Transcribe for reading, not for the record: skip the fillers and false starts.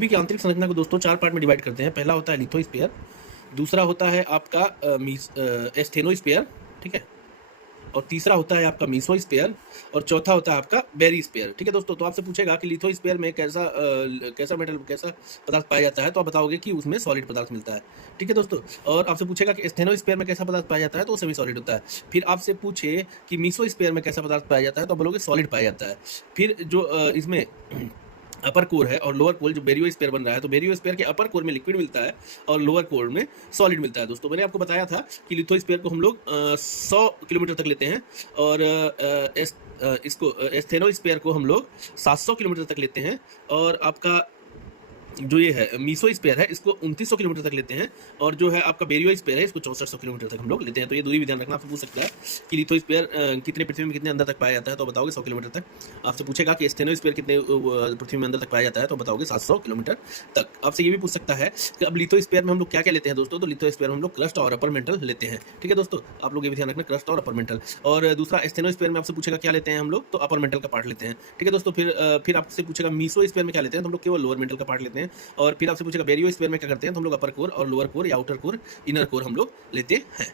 पृथ्वी की आंतरिक संरचना को दोस्तों 4 पार्ट में डिवाइड करते हैं। पहला होता है लिथोस्फीयर, दूसरा होता है आपका एस्थेनोस्फीयर, ठीक है, और तीसरा होता है आपका मीसोस्फीयर, और चौथा होता है आपका बेरिस्फीयर, ठीक है दोस्तों। तो आपसे पूछेगा कि लिथोस्फीयर में कैसा पदार्थ पाया जाता है, तो आप बताओगे कि उसमें सॉलिड पदार्थ मिलता है, ठीक है दोस्तों। और आपसे पूछेगा कि एस्थेनोस्फीयर में कैसा पदार्थ पाया जाता है, तो वो सेमी सॉलिड होता है। फिर आपसे पूछे कि मीसोस्फीयर में कैसा पदार्थ पाया जाता है, तो आप बोलोगे सॉलिड पाया जाता है। फिर जो इसमें अपर कोर है और लोअर कोर, जो बेरियोस्फीयर बन रहा है, तो बेरियोस्फीयर के अपर कोर में लिक्विड मिलता है और लोअर कोर में सॉलिड मिलता है। दोस्तों मैंने आपको बताया था कि लिथोस्फीयर को हम लोग 100 किलोमीटर तक लेते हैं और इसको एस्थेनोस्फीयर को हम लोग 700 किलोमीटर तक लेते हैं, और आपका जो ये है मीसोस्फीयर है इसको 2900 किलोमीटर तक लेते हैं, और जो है आपका बेरियोस्फीयर है इसको 6400 किलोमीटर तक हम लोग लेते हैं। तो ये दूरी भी ध्यान रखना। आपसे पूछ सकता है कि लिथोस्फीयर कितने पृथ्वी में कितने अंदर तक पाया जाता है, तो बताओगे 100 किलोमीटर तक। आपसे पूछेगा कि एस्थेनोस्फीयर कितने पृथ्वी में अंदर तक पाया जाता है, तो बताओगे 700 किलोमीटर तक। आपसे ये भी पूछ सकता है कि अब लिथोस्फीयर में हम लोग क्या क्या लेते हैं दोस्तों, तो लिथोस्फीयर में हम लोग क्रस्ट और अपर मेंटल लेते हैं, ठीक है दोस्तों। आप लोग ये भी ध्यान रखना, क्रस्ट और अपर मेंटल। और दूसरा एस्थेनोस्फीयर में आपसे पूछेगा क्या लेते हैं हम लोग, तो अपर मेंटल का पार्ट लेते हैं, ठीक है दोस्तों। फिर आपसे पूछेगा मीसोस्फीयर में क्या लेते हैं, तो हम लोग केवल लोअर मेंटल का पार्ट लेते हैं। और फिर आपसे पूछेगा बेरियोस्फीयर में क्या करते हैं, तो हम लोग अपर कोर और लोअर कोर या आउटर कोर, इनर कोर हम लोग लेते हैं।